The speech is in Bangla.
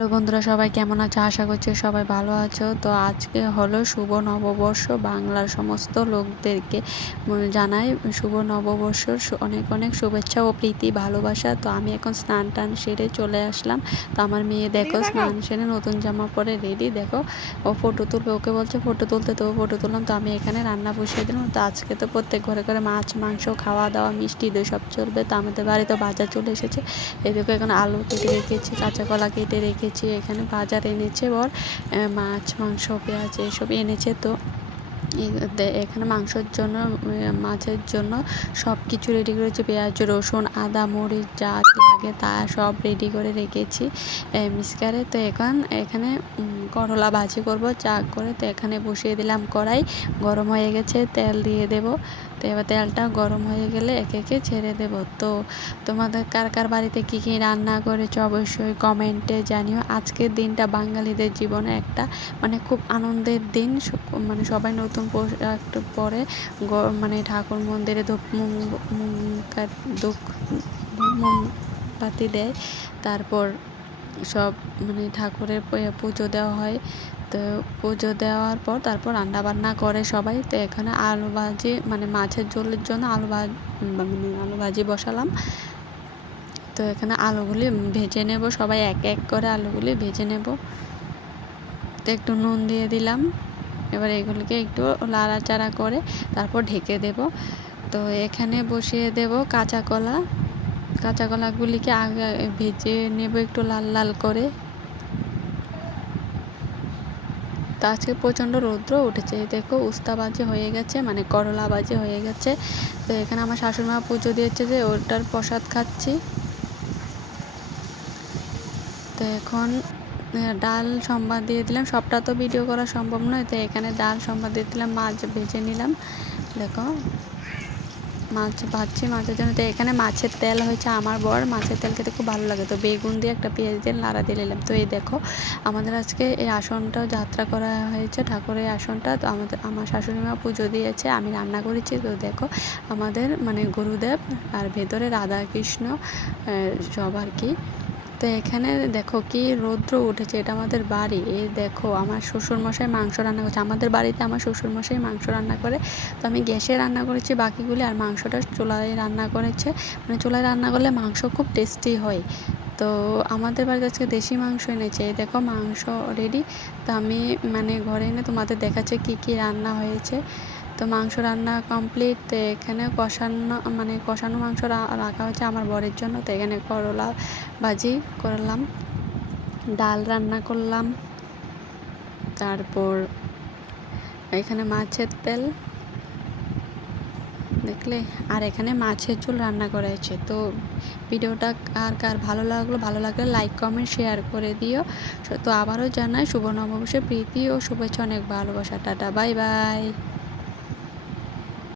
হ্যালো বন্ধুরা সবাই কেমন আছো? আশা করছি সবাই ভালো আছো। তো আজকে হলো শুভ নববর্ষ। বাংলার সমস্ত লোকদেরকে জানাই শুভ নববর্ষর অনেক অনেক শুভেচ্ছা ও প্রীতি ভালোবাসা। তো আমি এখন স্নান টান সেরে চলে আসলাম। তো আমার মেয়ে দেখো স্নান সেরে নতুন জামা পরে রেডি দেখো ও ফটো তুলবে ওকে বলছে ফটো তুলতে তো ফটো তুললাম। তো আমি এখানে রান্না বসিয়ে দিলাম। তো আজকে তো প্রত্যেক ঘরে ঘরে মাছ মাংস খাওয়া দাওয়া মিষ্টি দই সব চলবে। তো আমাদের বাড়িতে বাজার চলে এসেছে। এদিকে এখন আলু কেটে রেখেছি কাঁচা কলা কেটে রেখেছি। রেখেছি এখানে বাজার এনেছে ওর মাছ, মাংস, পেঁয়াজ, এসব এনেছে তো। এখানে মাংসর জন্য মাছের জন্য সব কিছু রেডি করেছি, পেঁয়াজ, রসুন, আদা, মরিচ যা লাগে তা সব রেডি করে রেখেছি। মিসকারে তো এখন, এখানে করলা ভাজি করব, চা করে তো এখানে বসিয়ে দিলাম কড়াই, গরম হয়ে গেছে, তেল দিয়ে দেব। তো এবার তেলটা গরম হয়ে গেলে একে একে ছেড়ে দেব। তো তোমাদের কার কার বাড়িতে কী কী রান্না করেছ অবশ্যই কমেন্টে জানিও। আজকের দিনটা বাঙালিদের জীবনে একটা মানে খুব আনন্দের দিন। মানে সবাই নতুন পোশাক পরে মানে ঠাকুর মন্দিরে ধূপ মোমবাতি দেয়। তারপর সব মানে ঠাকুরের পুজো দেওয়া হয়। তো পুজো দেওয়ার পর তারপর রান্না বান্না করে সবাই। তো এখানে আলু ভাজি মানে মাছের ঝোলের জন্য আলু ভাজি মানে আলু ভাজি বসালাম। তো এখানে আলুগুলি ভেজে নেব, সবাই এক এক করে আলুগুলি ভেজে নেব। তো একটু নুন দিয়ে দিলাম। এবার এগুলিকে একটু লাড়াচাড়া করে তারপর ঢেকে দেব। তো এখানে বসিয়ে দেব কাঁচা কলা। কাঁচা কলাগুলিকে আগে ভেজে নেব একটু লাল লাল করে। তো আজকে প্রচণ্ড রৌদ্র উঠেছে। দেখো, উস্তা বাজে হয়ে গেছে মানে করলা বাজে হয়ে গেছে। তো এখানে আমার শাশুড়িমা পুজো দিয়েছে যে, ওটার প্রসাদ খাচ্ছি। তো এখন ডাল সম্বাদ দিয়ে দিলাম। সবটা তো ভিডিও করা সম্ভব নয়, তো এখানে ডাল সম্বাদ দিয়ে দিলাম, মাছ ভেজে নিলাম। দেখো। মাছ, ভাজছি মাছের জন্য। তো এখানে মাছের তেল হয়েছে আমার বর। মাছের তেল খেতে খুব ভালো লাগে। তো বেগুন দিয়ে একটা পেঁয়াজ দিয়ে নাড়া দিয়ে নিলাম। তো এই দেখো, আমাদের আজকে এই আসনটাও যাত্রা করা হয়েছে, ঠাকুরের আসনটা। তো আমাদের, আমার শাশুড়ি মা পুজো দিয়েছে, আমি রান্না করেছি। তো দেখো, আমাদের মানে গুরুদেব আর ভেতরে রাধাকৃষ্ণ সব আর কি। তো এখানে দেখো কি রৌদ্র উঠেছে, এটা আমাদের বাড়ি। এই দেখো, আমার শ্বশুরমশাই মাংস রান্না করছে। আমাদের বাড়িতে আমার শ্বশুরমশাই মাংস রান্না করে। তো আমি গ্যাসে রান্না করেছি বাকিগুলি আর মাংসটা চুলায় রান্না করেছে। মানে চুলায় রান্না করলে মাংস খুব টেস্টি হয়। তো আমাদের বাড়িতে আজকে দেশি মাংস এনেছে। দেখো মাংস রেডি তো আমি মানে ঘরে এনে তোমাদের দেখাচ্ছে কি কি রান্না হয়েছে। তো মাংস রান্না কমপ্লিট তো এখানে কষানো মানে কষানো মাংস রাখা হয়েছে আমার বরের জন্য। তো এখানে করলা ভাজি করলাম, ডাল রান্না করলাম, তারপর এখানে মাছের তেল। দেখলে? আর এখানে মাছের ঝোল রান্না করা হয়েছে। তো ভিডিওটা আর কার ভালো লাগল, ভালো লাগলে লাইক কমেন্ট শেয়ার করে দিও। তো আবারও জানাই, শুভ নববর্ষে প্রীতি ও শুভেচ্ছা, অনেক ভালোবাসা। Tata bye bye